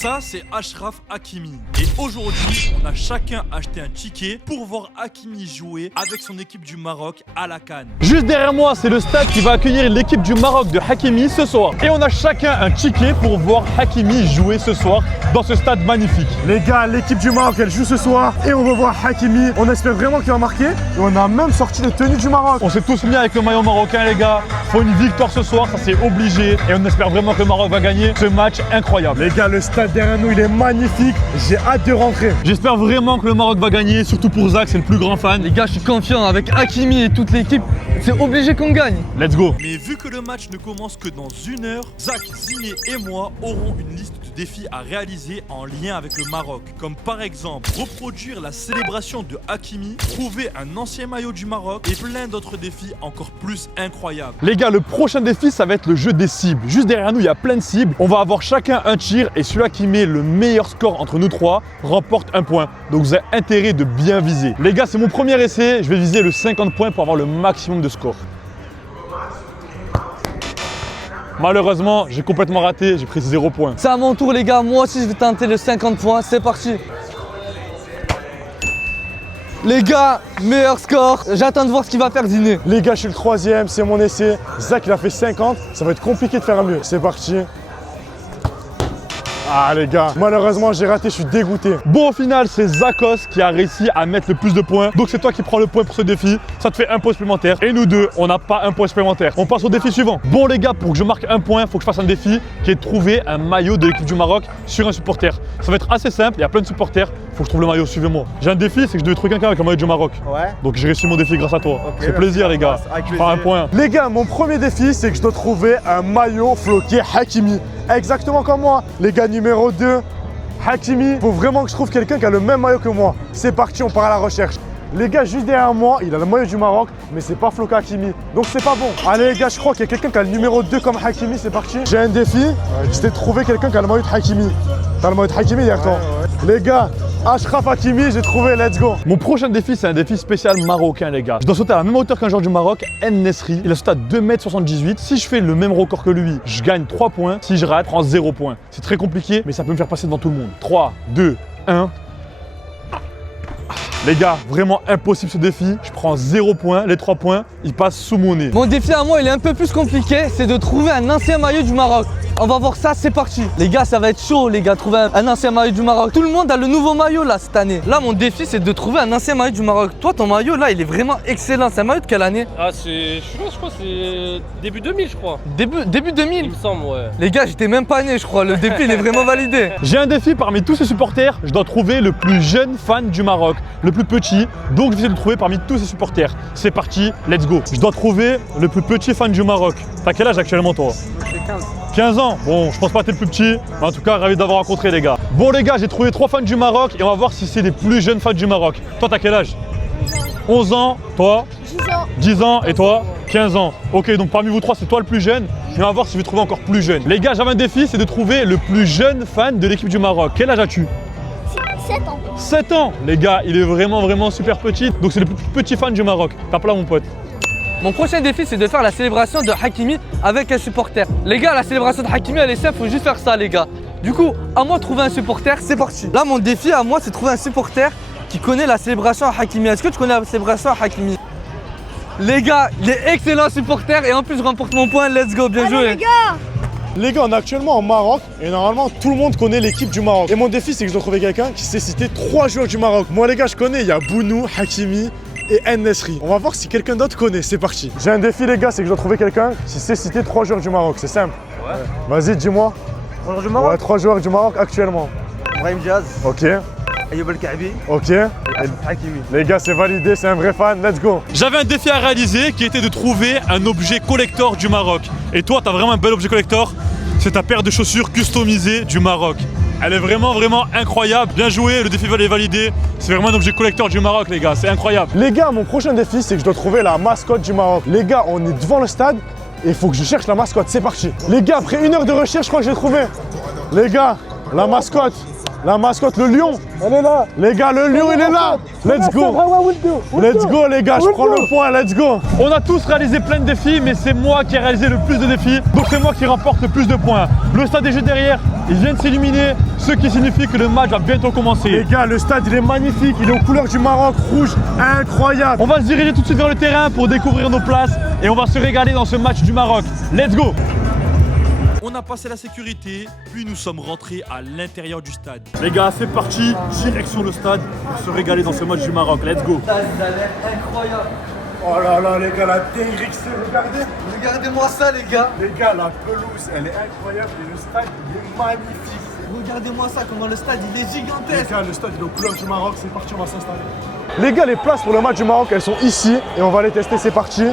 Ça, c'est Achraf Hakimi. Et aujourd'hui, on a chacun acheté un ticket pour voir Hakimi jouer avec son équipe du Maroc à la CAN. Juste derrière moi, c'est le stade qui va accueillir l'équipe du Maroc de Hakimi ce soir. Et on a chacun un ticket pour voir Hakimi jouer ce soir dans ce stade magnifique. Les gars, l'équipe du Maroc, elle joue ce soir et on va voir Hakimi. On espère vraiment qu'il va marquer. Et on a même sorti les tenues du Maroc. On s'est tous mis avec le maillot marocain, les gars. Faut une victoire ce soir, ça c'est obligé. Et on espère vraiment que le Maroc va gagner ce match incroyable. Les gars, le stade derrière nous, il est magnifique. J'ai hâte de rentrer. J'espère vraiment que le Maroc va gagner, surtout pour Zach, c'est le plus grand fan. Les gars, je suis confiant avec Hakimi et toute l'équipe. C'est obligé qu'on gagne. Let's go. Mais vu que le match ne commence que dans 1 heure, Zach, Ziné et moi aurons une liste de défis à réaliser en lien avec le Maroc. Comme par exemple, reproduire la célébration de Hakimi, trouver un ancien maillot du Maroc et plein d'autres défis encore plus incroyables. Les gars, le prochain défi, ça va être le jeu des cibles. Juste derrière nous, il y a plein de cibles. On va avoir chacun un tir et celui qui met le meilleur score entre nous trois remporte un point. Donc vous avez intérêt de bien viser. Les gars, c'est mon premier essai. Je vais viser le 50 points pour avoir le maximum de score. Malheureusement, j'ai complètement raté. J'ai pris 0 points. C'est à mon tour, les gars. Moi aussi, je vais tenter le 50 points. C'est parti. Les gars, meilleur score. J'attends de voir ce qu'il va faire Ziné. Les gars, je suis le troisième, c'est mon essai. Zach, il a fait 50. Ça va être compliqué de faire mieux. C'est parti. Ah les gars, malheureusement j'ai raté, je suis dégoûté. Bon, au final, c'est Zakos qui a réussi à mettre le plus de points. Donc c'est toi qui prends le point pour ce défi. Ça te fait un point supplémentaire. Et nous deux, on n'a pas un point supplémentaire. On passe au défi suivant. Bon les gars, pour que je marque un point, il faut que je fasse un défi qui est de trouver un maillot de l'équipe du Maroc sur un supporter. Ça va être assez simple, il y a plein de supporters. Faut que je trouve le maillot, suivez-moi. J'ai un défi, c'est que je devais trouver quelqu'un avec un maillot du Maroc. Ouais. Donc j'ai réussi mon défi grâce à toi. Ok, c'est plaisir les gars. avec Prends un plaisir. point. Les gars, mon premier défi, c'est que je dois trouver un maillot floqué Hakimi. Exactement comme moi. Les gars, numéro 2, Hakimi. Faut vraiment que je trouve quelqu'un qui a le même maillot que moi. C'est parti, on part à la recherche. Les gars, juste derrière moi, il a le maillot du Maroc, mais c'est pas floqué Hakimi. Donc c'est pas bon. Allez les gars, je crois qu'il y a quelqu'un qui a le numéro 2 comme Hakimi, c'est parti. J'ai un défi, c'était de trouver quelqu'un qui a le maillot de Hakimi. T'as le maillot de Hakimi derrière toi. Les gars, Achraf Hakimi, j'ai trouvé, let's go. Mon prochain défi, c'est un défi spécial marocain, les gars. Je dois sauter à la même hauteur qu'un joueur du Maroc, En-Nesyri. Il a sauté à 2,78 m. Si je fais le même record que lui, je gagne 3 points. Si je rate, je prends 0 points. C'est très compliqué, mais ça peut me faire passer devant tout le monde. 3, 2, 1. Les gars, vraiment impossible ce défi. Je prends 0 points. Les 3 points, ils passent sous mon nez. Mon défi à moi, il est un peu plus compliqué. C'est de trouver un ancien maillot du Maroc. On va voir ça, c'est parti. Les gars, ça va être chaud, les gars, trouver un ancien maillot du Maroc. Tout le monde a le nouveau maillot là cette année. Là, mon défi, c'est de trouver un ancien maillot du Maroc. Toi, ton maillot là, il est vraiment excellent. C'est un maillot de quelle année? Ah, je crois que c'est début 2000, je crois. Début Il 2000. me semble, ouais. Les gars, j'étais même pas né, je crois. Le défi, il est vraiment validé. J'ai un défi parmi tous ces supporters. Je dois trouver le plus jeune fan du Maroc, le plus petit. Donc, je vais essayer de le trouver parmi tous ces supporters. C'est parti, let's go. Je dois trouver le plus petit fan du Maroc. T'as quel âge actuellement, toi? J'ai 15. 15 ans. Bon, je pense pas que t'es le plus petit, mais en tout cas, ravi d'avoir rencontré les gars. Bon les gars, j'ai trouvé 3 fans du Maroc et on va voir si c'est les plus jeunes fans du Maroc. Toi, t'as quel âge? 11 ans. Toi? 10 ans. 10 ans. Et toi? 15 ans. Ok, donc parmi vous trois, c'est toi le plus jeune. Et on va voir si je vais trouver encore plus jeune. Les gars, j'avais un défi, c'est de trouver le plus jeune fan de l'équipe du Maroc. Quel âge as-tu? 7 ans. 7 ans. Les gars, il est vraiment super petit. Donc c'est le plus petit fan du Maroc. Tape là, mon pote. Mon prochain défi, c'est de faire la célébration de Hakimi avec un supporter. Les gars, la célébration de Hakimi, elle est simple, faut juste faire ça, les gars. Du coup, à moi de trouver un supporter, c'est parti. Là, mon défi à moi, c'est de trouver un supporter qui connaît la célébration à Hakimi. Est-ce que tu connais la célébration à Hakimi? Les gars, il est excellent supporter et en plus, je remporte mon point. Let's go, bien joué. Les gars, Les gars, on est actuellement au Maroc et normalement tout le monde connaît l'équipe du Maroc. Et mon défi, c'est que je dois trouver quelqu'un qui sait citer 3 joueurs du Maroc. Moi les gars, je connais, il y a Bounou, Hakimi et En-Nesyri. On va voir si quelqu'un d'autre connaît, c'est parti. J'ai un défi les gars, c'est que je dois trouver quelqu'un qui sait citer 3 joueurs du Maroc, c'est simple. Ouais. Vas-y, dis-moi. Bonjour du Maroc. Ouais, 3 joueurs du Maroc actuellement. Brahim Diaz, Ok, Ayoub El Kaabi ok. et Achraf Hakimi. Les gars, c'est validé, c'est un vrai fan, let's go. J'avais un défi à réaliser qui était de trouver un objet collector du Maroc. Et toi, t'as vraiment un bel objet collector. C'est ta paire de chaussures customisée du Maroc. Elle est vraiment incroyable. Bien joué, le défi est validé. C'est vraiment un objet collector du Maroc, les gars. C'est incroyable. Les gars, mon prochain défi, c'est que je dois trouver la mascotte du Maroc. Les gars, on est devant le stade et il faut que je cherche la mascotte, c'est parti. Les gars, après 1 heure de recherche, je crois que j'ai trouvé. Les gars, la mascotte. La mascotte, le lion. Elle est là. Les gars, le lion, il est là. Let's go. Let's go, les gars. Je prends le point. Let's go. On a tous réalisé plein de défis, mais c'est moi qui ai réalisé le plus de défis. Donc c'est moi qui remporte le plus de points. Le stade est juste derrière. Il vient de s'illuminer, ce qui signifie que le match va bientôt commencer. Les gars, le stade, il est magnifique. Il est aux couleurs du Maroc, rouge, incroyable. On va se diriger tout de suite vers le terrain pour découvrir nos places et on va se régaler dans ce match du Maroc. Let's go! On a passé la sécurité, puis nous sommes rentrés à l'intérieur du stade. Les gars, c'est parti, direction le stade pour se régaler dans ce match du Maroc. Let's go! Ça a l'air incroyable. Oh là là, les gars, la dinguerie que c'est, regardez. Regardez-moi ça, les gars. Les gars, la pelouse, elle est incroyable et le stade, il est magnifique. Regardez-moi ça, comment le stade il est Les gigantesque. gars, le stade, il est aux couleurs du Maroc. C'est parti, on va s'installer. Les gars, les places pour le match du Maroc, elles sont ici et on va les tester. C'est parti.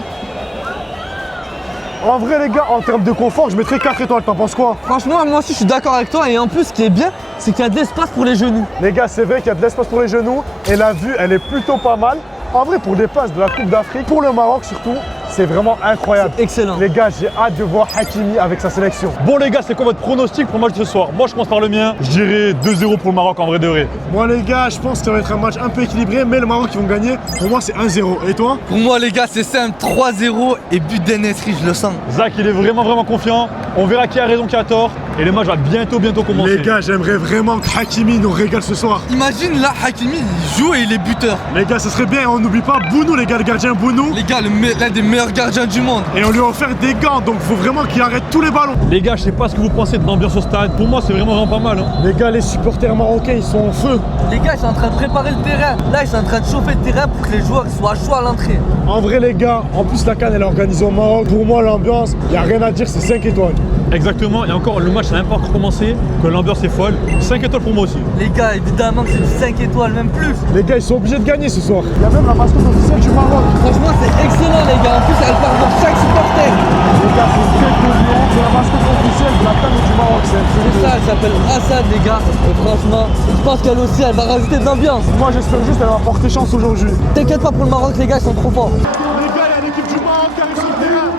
En vrai, les gars, en termes de confort, je mettrais 4 étoiles. T'en penses quoi? Franchement, moi aussi je suis d'accord avec toi et en plus ce qui est bien, c'est qu'il y a de l'espace pour les genoux. Les gars, c'est vrai qu'il y a de l'espace pour les genoux et la vue, elle est plutôt pas mal. En vrai, pour des places de la Coupe d'Afrique, pour le Maroc surtout, c'est vraiment incroyable. Excellent. Les gars, j'ai hâte de voir Hakimi avec sa sélection. Bon les gars, c'est quoi votre pronostic pour le match de ce soir? Moi je commence par le mien, je dirais 2-0 pour le Maroc en vrai de vrai. Moi, les gars, je pense que ça va être un match un peu équilibré, mais le Maroc, ils vont gagner. Pour moi, c'est 1-0. Et toi? Pour moi les gars c'est simple, 3-0 et but d'Enesri, je le sens. Zach il est vraiment confiant, on verra qui a raison, qui a tort et le match va bientôt commencer. Les gars, j'aimerais vraiment que Hakimi nous régale ce soir. Imagine là Hakimi il joue et il est buteur. Les gars, ça serait bien. On n'oublie pas Bounou, les gars, le gardien Bounou. Les gars, l'un des meilleurs gardiens du monde. Et on lui a offert des gants, donc faut vraiment qu'il arrête tous les ballons. Les gars, je sais pas ce que vous pensez de l'ambiance au stade, pour moi c'est vraiment pas mal. Les gars, les supporters marocains, ils sont en feu. Les gars ils sont en train de préparer le terrain. Là ils sont en train de chauffer le terrain pour que les joueurs soient chauds à l'entrée. En vrai, les gars, en plus la CAN, elle est organisée au Maroc. Pour moi, l'ambiance, il n'y a rien à dire, c'est 5 étoiles. Exactement, et encore le match n'a même pas encore commencé, que l'ambiance est folle. 5 étoiles pour moi aussi. Les gars évidemment que c'est du 5 étoiles, même plus. Les gars, ils sont obligés de gagner ce soir. Il y a même la mascotte officielle du Maroc. Franchement c'est excellent les gars. En plus elle part dans chaque supporter. Les gars, c'est une tête de lion, c'est la mascotte officielle de la CAN du Maroc. C'est un truc C'est de- ça, elle s'appelle Assad les gars. Et franchement, je pense qu'elle aussi elle va rajouter de l'ambiance. Moi, j'espère juste qu'elle va porter chance aujourd'hui. T'inquiète pas pour le Maroc les gars, ils sont trop forts. Les gars, il y a l'équipe du Maroc qui arrive sur le terrain.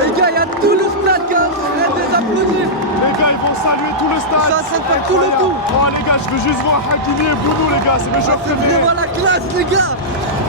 Les gars, il y a tout le stade qui est en train de les applaudir. Les gars, ils vont saluer tout le stade. Ils sont en train de faire tout le Incroyable. tour. Oh, les gars, je veux juste voir Hakimi et Bounou, les gars. C'est mes joueurs préférés. Vraiment la classe les gars.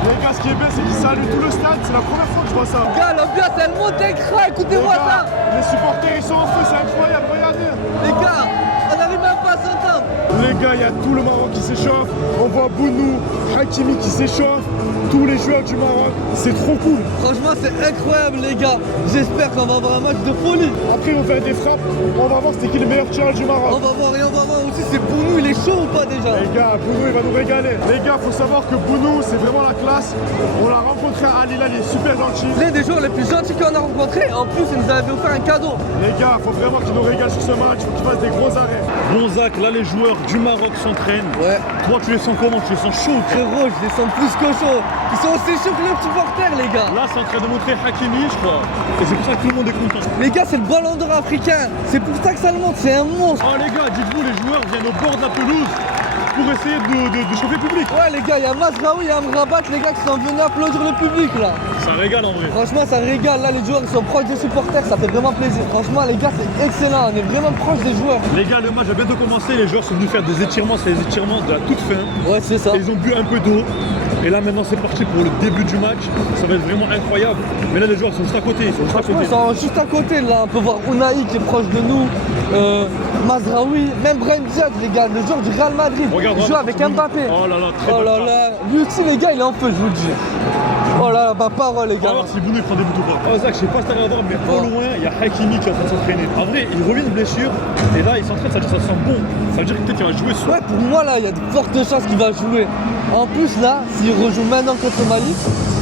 Les gars, ce qui est bien, c'est qu'ils saluent tout le stade. C'est la première fois que je vois ça. Les gars, l'ambiance elle monte un cran, Les écoutez-moi ça. gars, les supporters, ils sont en feu. C'est incroyable. Regardez. Les gars, on n'arrive même pas à s'entendre. Les gars, il y a tout le Maroc qui s'échauffe. On voit Bounou, Hakimi qui s'échauffe. Tous les joueurs du Maroc. C'est trop cool. Franchement, c'est incroyable les gars. J'espère qu'on va avoir un match de folie. Après, ils vont faire des frappes. On va voir c'est qui le meilleur tireur du On Maroc. va voir et on va voir aussi c'est pour nous, il est chaud ou pas déjà. Les gars, Bounou, il va nous régaler. Les gars, faut savoir que Bounou, c'est vraiment la classe. On l'a rencontré à Al Hilal, il est super gentil. L'un des joueurs les plus gentils qu'on a rencontrés. En plus, il nous avait offert un cadeau. Les gars, faut vraiment qu'il nous régale sur ce match. Faut qu'il fasse des gros arrêts. Bon Zach, là les joueurs du Maroc s'entraînent. Ouais. Toi tu les sens comment? Tu les sens chauds? Frérot, je les sens plus que chauds. Ils sont aussi chauds que les supporters les gars. Là c'est en train de montrer Hakimi je crois. Et c'est pour ça que tout le monde est content. Les gars, c'est le ballon d'or africain. C'est pour ça que ça le montre, c'est un monstre. Oh les gars, dites-vous les joueurs viennent au bord de la pelouse pour essayer de chauffer le public. Ouais les gars, il y a Mazraoui et Amrabat, les gars qui sont venus applaudir le public là. Ça régale en vrai. Franchement ça régale, là les joueurs ils sont proches des supporters, ça fait vraiment plaisir. Franchement les gars c'est excellent, on est vraiment proches des joueurs. Les gars, le match va bientôt commencer, les joueurs sont venus faire des étirements, c'est les étirements de la toute fin. Ouais c'est ça. Et ils ont bu un peu d'eau. Et là maintenant c'est parti pour le début du match. Ça va être vraiment incroyable. Mais là les joueurs sont juste à côté, ils sont juste à Franchement côté. ils sont juste à côté là, on peut voir Unai qui est proche de nous, Mazraoui, même Brahim Diaz les gars, le joueur du Real Madrid. Regarde, Il joue avec Mbappé. Oh là là, très Oh bonne là passe. là, lui aussi les gars il est en feu je vous le dis. Oh là là, ma parole les On va gars. voir si Bounou il prend des buts ou pas. Oh Zach, je sais pas si t'arrives à voir, mais pas loin, il y a Hakimi qui est en train de s'entraîner. En vrai, il revient de blessure, et là il s'entraîne, ça sent bon. Ça veut dire que peut-être qu'il va jouer ce soir. Ouais, pour moi là, il y a de fortes chances qu'il va jouer. En plus là, s'il rejoue maintenant contre Mali,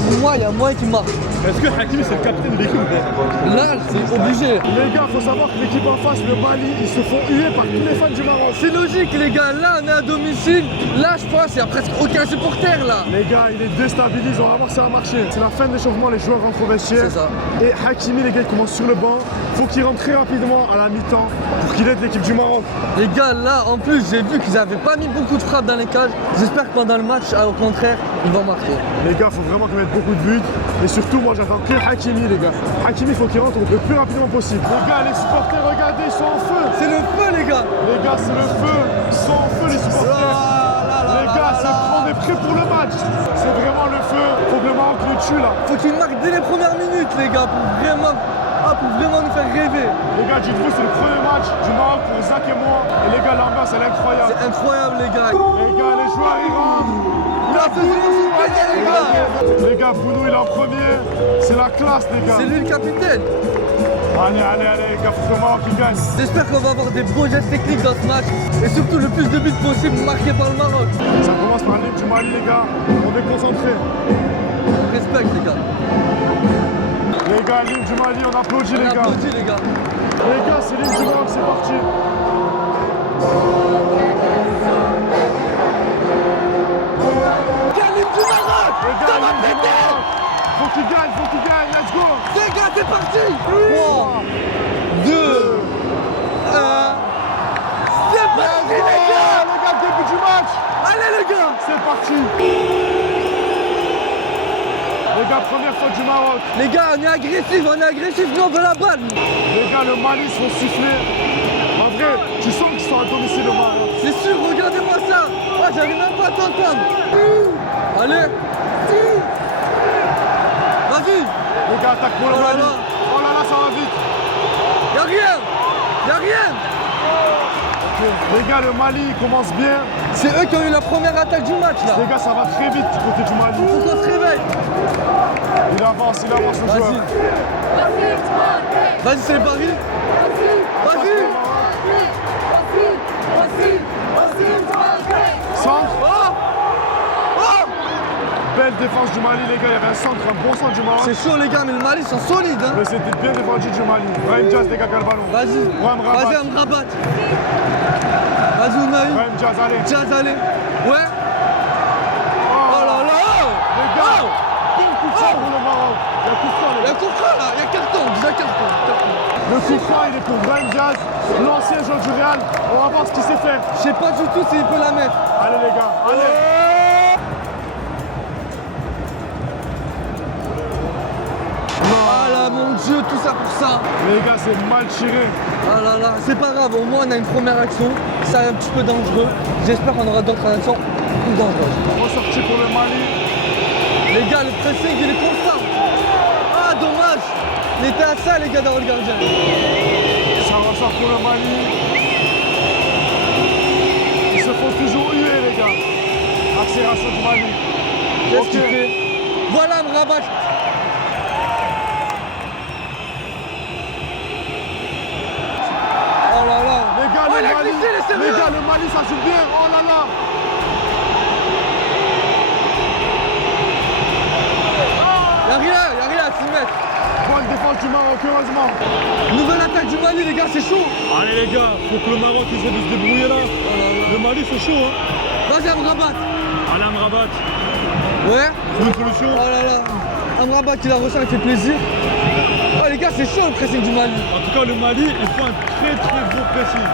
pour moi il y a moyen qu'il marque. Est-ce que Hakimi c'est le capitaine de l'équipe ou pas? Là, c'est obligé. Les gars, faut savoir que l'équipe en face, le Mali, ils se font huer par tous les fans du Maroc. C'est logique les gars, là on est à domicile. Là je pense il y a presque aucun supporter là. Les gars, il est déstabilisé, on va voir si ça va marcher. C'est la fin de l'échauffement, les joueurs rentrent au vestiaire. C'est ça. Et Hakimi, les gars, il commence sur le banc. Faut qu'il rentre très rapidement à la mi-temps pour qu'il aide l'équipe du Maroc. Les gars là en plus j'ai vu qu'ils avaient pas mis beaucoup de frappes dans les cages. J'espère que pendant le match, au contraire, ils vont marquer. Les gars, faut vraiment qu'ils mettent beaucoup de buts. Et surtout, moi, j'attends que Hakimi, les gars. Hakimi, faut qu'il rentre le plus rapidement possible. Les gars, les supporters, regardez, ils sont en feu. C'est le feu les gars. Les gars, c'est le feu. Ils sont en feu, les supporters. premières minutes, les gars, pour vraiment nous faire rêver. Les gars, dites-vous, c'est le premier match du Maroc pour Zach et moi. Et les gars, l'ambiance, elle est incroyable. C'est incroyable, les gars. Les gars, les joueurs, ils rentrent. La fédération gagne, les gars. Les gars, Bounou, il est en premier. C'est la classe, les gars. C'est lui le capitaine. Allez, les gars, faut que le Maroc il gagne. J'espère qu'on va avoir des beaux gestes techniques dans ce match et surtout le plus de buts possible marqués par le Maroc. Ça commence par l'hymne du Mali, les gars. On est concentrés. On respecte, les gars. Les gars, l'hymne du Mali, on applaudit, On les gars. applaudit, les gars. Les gars, c'est l'hymne du Maroc, c'est parti. Quel hymne du Maroc! Les gars, Ça va l'hymne du péter! Maroc. Faut qu'il gagne, let's go. Les gars, c'est parti! 3, 2, 1. C'est parti, les gars! Les gars, début du match. Allez, les gars! C'est parti. Les gars, première faute du Maroc. Les gars, on est agressif, nous on veut la balle! Les gars, le Mali se font siffler. En vrai, tu sens qu'ils sont à domicile le Maroc. C'est sûr, regardez-moi ça! Ah, j'arrive même pas à t'entendre! Allez! Vas-y! Les gars, attaque pour le Oh là Mali. là. Oh là là, ça va vite. Y'a rien! Les gars, le Mali il commence bien. C'est eux qui ont eu la première attaque du match là! Les gars, ça va très vite du côté du Mali. Faut qu'on se réveille! Il avance le Vas-y! joueur. Vas-y, c'est Paris! Vas-y! Centre. Oh! Oh! Belle défense du Mali, les gars. Il y avait un centre, un bon centre du Maroc. C'est chaud les gars, mais le Mali ils sont solides hein! Mais c'était bien défendu du Mali. Brahim Diaz, les gars, quel ballon. Vas-y! Ouais, Amrabat. Vas-y, Amrabat! Vas-y, Ounaï! Brahim Diaz, allez. Jazz, allez! Ouais! Oh là là! Les gars, bon coup de franc pour le Maroc. Il y a coup de franc, les Y'a gars. coup franc là! Y'a carton! Déjà carton! Le coup franc, il est pour Brahim Diaz, l'ancien joueur du Real. On va voir ce qu'il sait faire. Je sais pas du tout s'il peut la mettre! Allez, les gars, allez. Ah là mon dieu, tout ça pour ça! Les gars, c'est mal tiré. Ah là là, c'est pas grave, au moins on a une première action, c'est un petit peu dangereux. J'espère qu'on aura d'autres actions plus dangereuses. Ressorti pour le Mali. Les gars, le pressing il est constant. Ah dommage! Il était à ça les gars dans le gardien. Ça ressort pour le Mali. Ils se font toujours huer, les gars. Accélération du Mali. Qu'est-ce qu'il fait? Voilà Amrabat! Oh là là! Les gars, Oh, il le a Mali. glissé, laissez-le. Les gars, le Mali, ça joue bien. Oh là là. Y'a rien à s'y mettre. Bonne défense du Maroc, heureusement. Nouvelle attaque du Mali les gars, c'est chaud. Allez les gars, faut que le Maroc essaie de se débrouiller là. Le Mali c'est chaud hein. Vas-y Amrabat. Allez Amrabat, Ouais. trouve une solution. Oh là là. Amrabat qui la reçoit, il fait plaisir. Oh les gars, c'est chaud le pressing du Mali. En tout cas le Mali, il faut un très gros pressing.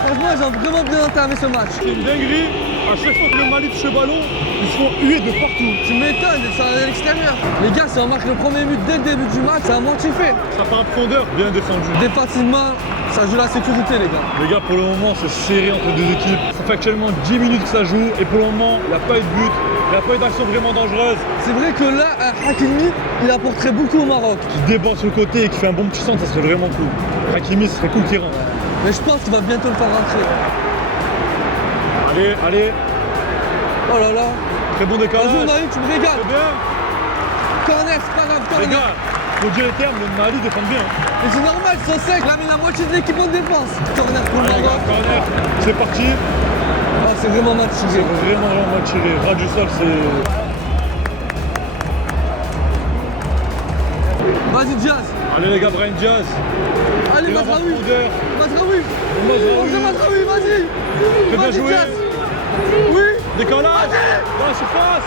Franchement, ils ont vraiment bien entamé ce match. C'est une dinguerie, à chaque fois que le Mali touche le ballon, ils se font huer de partout. Tu m'étonnes, ils sont à l'extérieur. Les gars, si on marque le premier but dès le début du match, c'est un mortifé. Ça fait un profondeur, bien défendu. Défensivement, ça joue la sécurité les gars. Les gars, pour le moment, c'est serré entre deux équipes. Ça fait actuellement 10 minutes que ça joue et pour le moment, il n'y a pas eu de but, il n'y a pas eu d'action vraiment dangereuse. C'est vrai que là, Hakimi, il apporterait beaucoup au Maroc. Qui débat sur le côté et qui fait un bon petit centre, ça serait vraiment cool. Hakimi, ce serait cool qu'il rentre. Mais je pense qu'il va bientôt le faire rentrer. Allez, Oh là là. très bon décalage. Vas-y Naïm, tu me régales. C'est bien. Corner, c'est pas grave, Les corner. gars, faut dire les termes, le Mali défend bien. Mais c'est normal, ils sont secs. Là, mais la moitié de l'équipe en défense. Corner pour le Allez, les gars, Maroc. corner, c'est parti. Ah, c'est vraiment mal tiré. Vraiment mal tiré. Ras du sol, c'est. Vas-y Diaz. Allez les gars, Brahim Diaz. Allez Il est en Mazraoui. profondeur. Mazraoui. Mazraoui. C'est Mazraoui, vas-y. Fais bien Vas-y jouer. Diaz. Oui. Décalage. Dans la surface.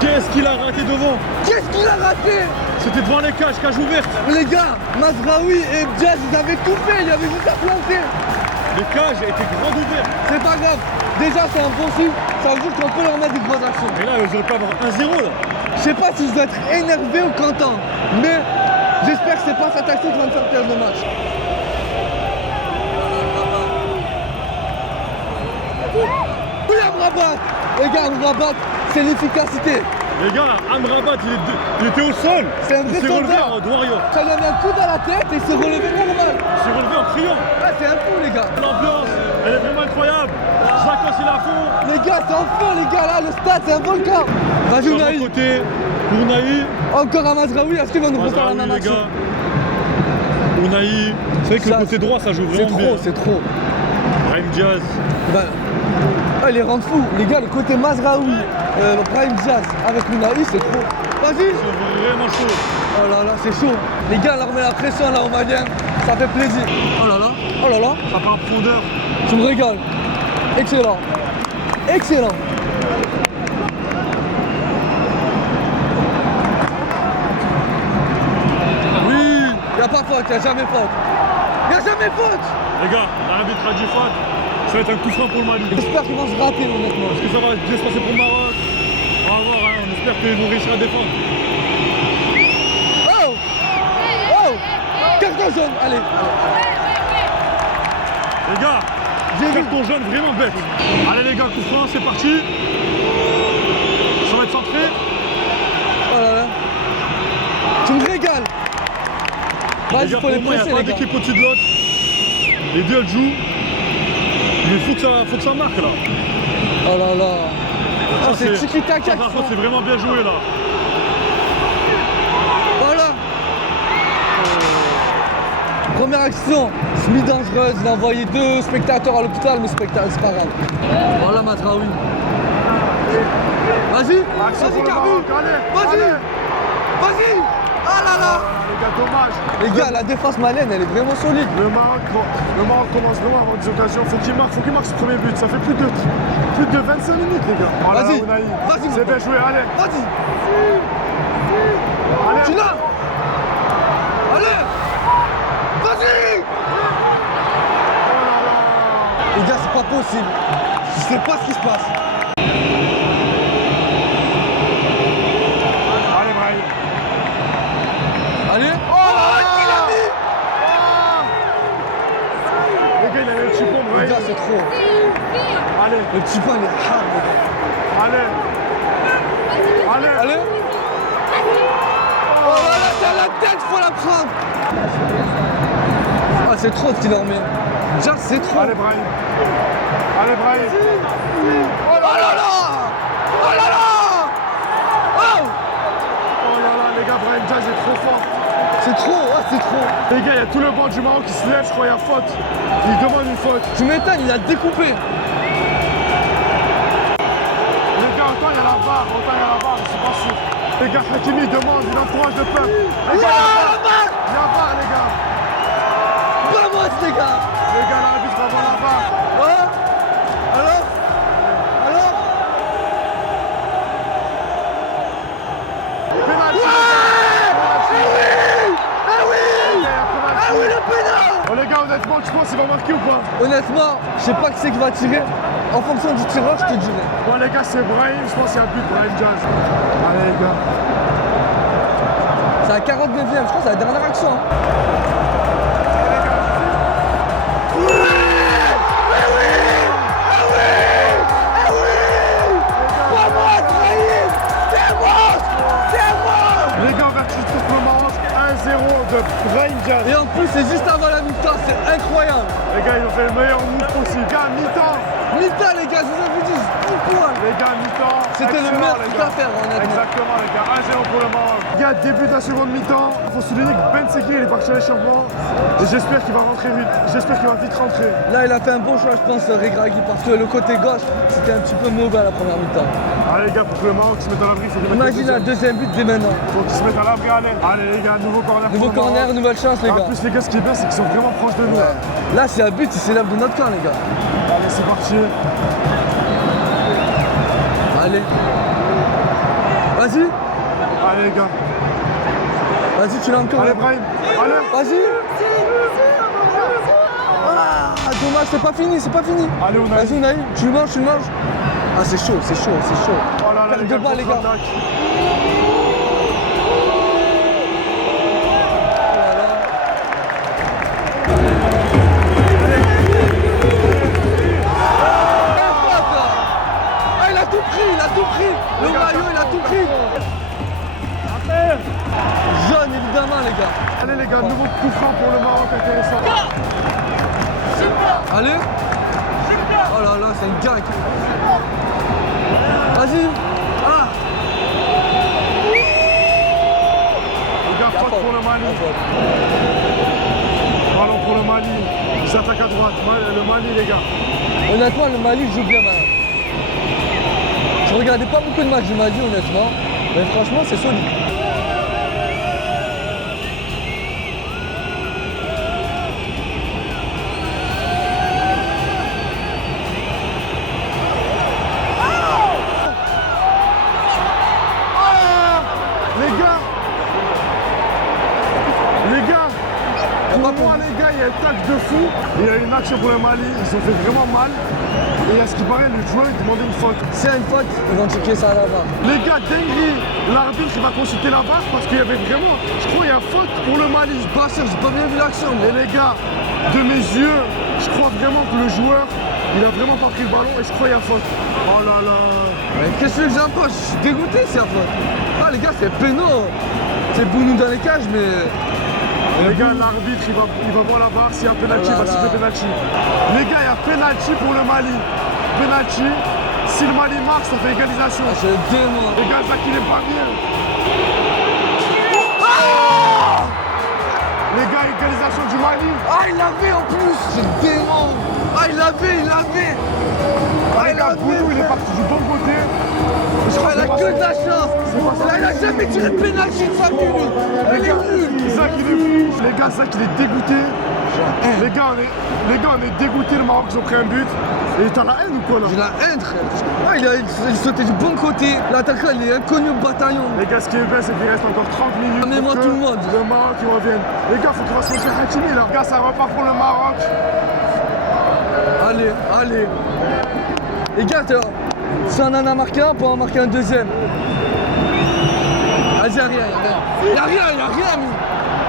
Qu'est-ce qu'il a raté devant? Qu'est-ce qu'il a raté? C'était devant les cages, cage ouverte. Les gars, Mazraoui et Diaz, ils avaient tout fait. Il y avait juste à planter. Les cages étaient grandes ouvertes. C'est pas grave. Déjà, c'est un bon signe. Ça veut dire qu'on peut leur mettre des grosses actions. Et là, ils auraient pu avoir 1-0 là. Je sais pas si je dois être énervé ou content, mais j'espère que c'est pas cette action qui va me faire perdre le match. Oui, Amrabat. Les gars, Amrabat, c'est l'efficacité. Les gars, là, Amrabat, il était au sol. C'est un Il vrai s'est relevé soldat. en mode warrior. Ça lui a mis un coup dans la tête et il s'est relevé normal. Il s'est relevé en criant. Ah, c'est un fou, les gars. L'ambiance, elle est vraiment incroyable. Zakos, il est à fond. Les gars, c'est en feu, les gars, là, le stade, c'est un volcan. Vas-y, Sur Ounahi. mon côté, pour Ounahi. Encore un Mazraoui, est-ce qu'il va nous refaire la Mazraoui, même les action? gars. Ounahi. C'est vrai que Ça, le côté droit, ça joue C'est vraiment bien. trop, c'est trop. Brahim Diaz. Ben, ah, les rend fous. Les gars, le côté Mazraoui, Brahim Diaz avec Ounahi, c'est trop. Vas-y. C'est vraiment chaud. Oh là là, c'est chaud. Les gars, on leur met la pression là aux Maliens. Ça fait plaisir. Oh là là, oh là là. Ça part en profondeur. Tu me régales. Excellent. Excellent. Oui, y'a pas faute, y'a jamais faute. Y'a jamais faute. Les gars, l'arbitre a dit faute. Ça va être un coup franc pour le Mali. J'espère qu'ils vont se rater honnêtement. Est-ce que ça va bien se passer pour le Maroc? On va voir, hein. On espère qu'ils vont réussir à défendre. Oh. Oh. Carton jaune, allez. Les gars, carton jaune vraiment bête. Allez les gars, coup franc, c'est parti. Ça va être centré. Oh là là. Tu me régales. Vas-y, Les gars, faut les pour moi, il presser n'y a pas les gars. d'équipe au-dessus de l'autre. Les deux, elles jouent. Mais il faut que ça marque là. Oh là là. Ah, c'est Ça, tiki-taka. par contre, c'est vraiment bien joué là. Voilà. Première action, semi dangereuse, il a envoyé 2 spectateurs à l'hôpital, mais c'est pas grave. Voilà Mazraoui. Vas-y, Action pour vas-y le Carbu. Maroc, allez, Vas-y, allez. vas-y. Ah là là. Les gars, dommage. Les gars, la défense malienne, elle est vraiment solide. Le Maroc commence vraiment à avoir des occasions. Faut qu'il marque ce premier but. Ça fait plus de 25 minutes, les gars. Voilà, Vas-y, Ounahi. vas-y, C'est bien joué, allez. Vas-y. Allez. Tu l'as. Allez. Vas-y. Les gars, c'est pas possible. Je sais pas ce qui se passe. Allez, Brahim. Allez. Oh, qui l'a mis. Les gars, il a eu le chipon, Les Brahim. gars, c'est trop. Allez, Le petit pain, il est hard, les gars. allez. Allez. Allez. Oh là là, t'as la tête, faut la prendre. Ah, c'est trop ce qu'il en met. Déjà, c'est trop. Allez, Brahim. Allez, Brahim. Oh là là. Oh là là. Oh. Oh là là, les gars, Brahim Diaz est trop fort. C'est trop, ouais, c'est trop. Les gars, il y a tout le banc du Maroc qui se lève, je crois, il y a faute. Il demande une faute. Tu m'étonnes, il a découpé. Les gars, autant il y a la barre, je suis pas sûr. Les gars, Hakimi demande, il encourage le peuple. Les gars, il y a la barre. Il y a la barre, les gars. Vamos, les gars. Les gars, l'arbitre va voir la barre. Ouais. Alors. Pénalty. Ah oui, le pénal. Oh les gars, honnêtement, tu penses qu'il va marquer ou pas? Honnêtement, je sais pas qui c'est qui va tirer. En fonction du tireur, je te dirai. Bon les gars, c'est Brahim, je pense qu'il y a un but de Brahim Diaz. Allez les gars. C'est à 49e, je crois que c'est la dernière action. Hein. Les gars, ouverture contre le Maroc, 1-0 de Brahim Diaz. Et en plus, c'est juste avant la mi-temps, c'est incroyable. Les gars, ils ont fait le meilleur move possible. Les gars, mi-temps. Mi-temps, les gars, je vous avais dit, 10 points. Les gars, mi-temps. C'était le excellent, meilleur les truc gars. à faire, honnêtement. Exactement, les gars. 1-0 pour le Maroc. Les gars, début de la seconde mi-temps. Il faut souligner que Ben Sekir, il est parti à l'échauffement. Et j'espère qu'il va rentrer vite. J'espère qu'il va vite rentrer. Là, il a fait un bon choix, je pense, Regragui, parce que le côté gauche, c'était un petit peu mauvais à la première mi-temps. Allez, les gars, pour que le Maroc se mette à l'abri, il faut qu'il mette Imagine un le deuxième but dès maintenant. faut qu'ils se mettent à l'abri, allez. Allez, les gars, nouveau corner. Nouveau pour le corner, Maroc. nouvelle chance, les En gars. plus, les gars, ce qui est bien, c'est qu'ils sont vraiment proches de nous. Là, c'est un but, il s'élève de notre camp, les gars. Allez, c'est parti. Allez. Vas-y. Allez, les gars. Vas-y, tu l'as encore. Allez, Brahim. Allez. Vas-y. Ah, dommage, c'est pas fini, c'est pas fini. Allez, Ounahi. Vas-y, Ounahi, tu le manges, tu le manges. Ah, c'est chaud, c'est chaud, c'est chaud. Oh là là, Perte les de gars, balle, les gars. contre-attaque. Ah, il a tout pris, il a tout pris. Le maillot, il a tout pris. Allez. Oh là là, c'est une gag. Vas-y. Ah. Les gars, faute pour le Mali. Ballon pour le Mali. Ils attaquent à droite. Le Mali, les gars. Honnêtement, le Mali joue bien mal. Je regardais pas beaucoup de matchs du Mali, honnêtement. Mais franchement, c'est solide. Pour moi, les gars, il y a un tac de fou. Il y a une action pour le Mali. Ils ont fait vraiment mal. Et à ce qui paraît, le joueur demandait une faute. S'il y a une faute, ils vont checker ça à la barre. Les gars, dinguerie. L'arbitre, il va consulter la barre parce qu'il y avait vraiment, je crois, il y a une faute pour le Mali. Pas sûr, j'ai pas bien vu l'action. Et les gars, de mes yeux, je crois vraiment que le joueur, il a vraiment pas pris le ballon et je crois qu'il y a faute. Oh là là. Mais qu'est-ce que j'empoche? Je suis dégoûté, c'est la faute. Ah, les gars, c'est pénaud. C'est Bounou dans les cages, mais. Les gars, l'arbitre, il va voir la barre. S'il y a penalty, il va siffler penalty. Les gars, il y a penalty pour le Mali. Penalty. Si le Mali marque, ça fait égalisation. Ah, c'est le démon. Les gars, ça qu'il est pas bien. Les gars, égalisation du Mali. Ah, il l'avait en plus. C'est le démon. Ah, il l'avait. Ah, les gars, Bounou, il est parti du bon côté. Je crois qu'il a que de la chance. Il a jamais tiré de pénalty de 5 minutes. Il est nul. Zach, il est fou. Les gars, Zach, il est dégoûté. Les gars, on est dégoûtés. Le Maroc, ils ont pris un but. Et t'as la haine ou quoi là? J'ai la haine, frère. Ah, il sautait du bon côté. L'attaquant, il est inconnu au bataillon. Les gars, ce qui est bien, c'est qu'il reste encore 30 minutes. Amenez-moi pour que tout le monde. Le Maroc, ils reviennent. Les gars, faut qu'il va se sortir Hakimi là. Les gars, ça repart pour le Maroc. Allez. Les gars, si on en a marqué un, on peut en marquer un deuxième. Vas-y, y'a rien. Mais...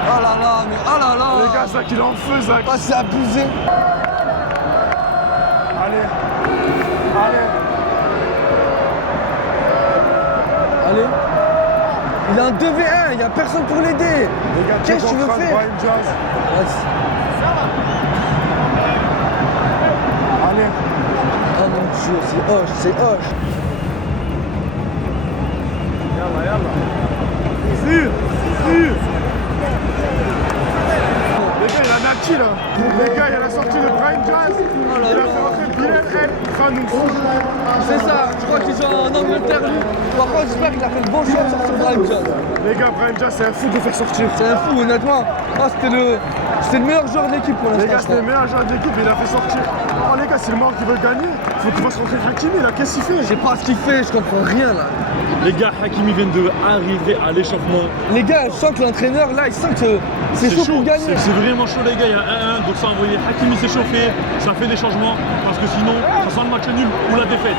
Oh là là. Les gars, Zach, il est en feu, Zach. Ah, c'est abusé. Allez. Il est en 2v1, il n'y a personne pour l'aider. Les gars, Qu'est-ce que tu veux faire? Brahim Diaz. Allez. Oh mon Dieu, c'est Hoche. Yalla. Les gars, il y a Naki là. Les gars, il y a la sortie de Brahim Diaz. Il a fait rentrer Bilal El Khanouf. C'est ça, je crois qu'ils sont en Angleterre lui. Par contre, j'espère qu'il a fait le bon choix de sortir Brahim Diaz. Les gars, Brahim Diaz, c'est un fou de le faire sortir. C'est un fou, honnêtement. Ah, c'était le meilleur joueur de l'équipe pour l'instant. Les gars, c'était le meilleur joueur de l'équipe et il a fait sortir. Oh les gars, c'est le Maroc qui veut gagner. Faut qu'il fasse rentrer Hakimi là, qu'est-ce qu'il fait? Je sais pas ce qu'il fait, je comprends rien là. Les gars, Hakimi vient d'arriver à l'échauffement. Les gars, je sens que l'entraîneur là, il sent que c'est chaud pour gagner. C'est vraiment chaud les gars, il y a 1-1, donc ça a envoyé Hakimi s'échauffer, ça fait des changements, parce que sinon, ça sent le match nul ou la défaite.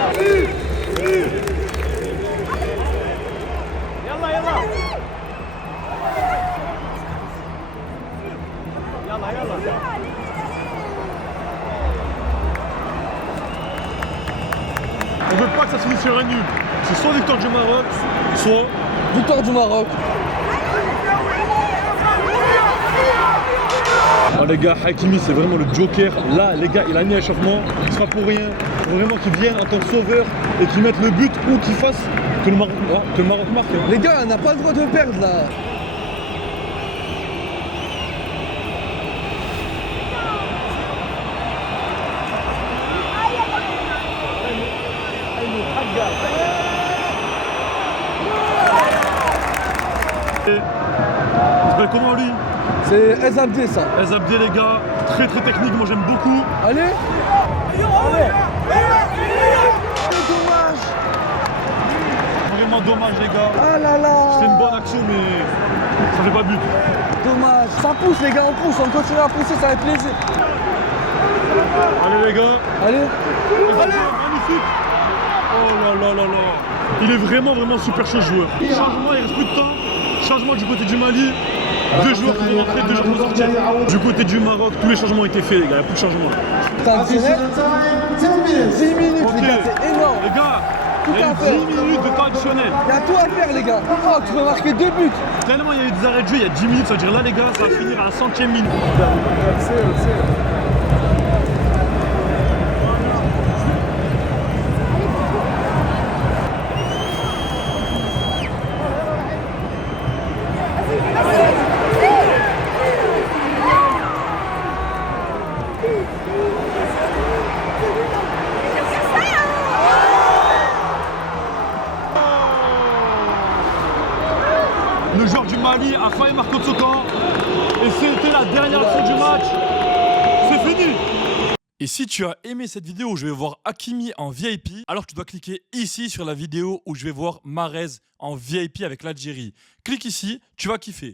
On veut pas que ça se finisse sur un nul. C'est soit victoire du Maroc, soit Victoire du Maroc. oh les gars, Hakimi c'est vraiment le joker. Là les gars, il a mis un échauffement, c'est pas pour rien. Faut vraiment qu'il vienne en tant que sauveur et qu'il mette le but ou qu'il fasse que le Maroc marque. Les gars, on n'a pas le droit de perdre là. Il s'appelle comment lui? C'est Ezabdé ça. Ezabdé les gars, très technique, moi j'aime beaucoup. Allez. Vraiment dommage les gars. Ah là là. C'est une bonne action mais ça fait pas but. Dommage. Ça pousse les gars, on pousse, on continue à pousser, ça fait plaisir. Allez les gars. Allez. Magnifique. Oh là là. Il est vraiment super chaud joueur. Changement, il reste plus de temps. Changement du côté du Mali. 2 joueurs qui vont rentrer, 2 joueurs qui vont sortir. Du côté du Maroc, tous les changements ont été faits les gars, il n'y a plus de changement. Traditionnel. 10 minutes Ok. les gars, c'est énorme. Les gars, il y a à eu faire. 10 minutes de temps additionnel. Il y a tout à faire les gars. Oh, tu peux marquer 2 buts. Tellement il y a eu des arrêts de jeu, il y a 10 minutes, ça veut dire là les gars, ça va finir à la 100e minute. Le joueur du Mali a failli marquer contre son camp. Et c'était la dernière action du match. C'est fini. Et si tu as aimé cette vidéo où je vais voir Hakimi en VIP, alors tu dois cliquer ici sur la vidéo où je vais voir Mahrez en VIP avec l'Algérie. Clique ici, tu vas kiffer.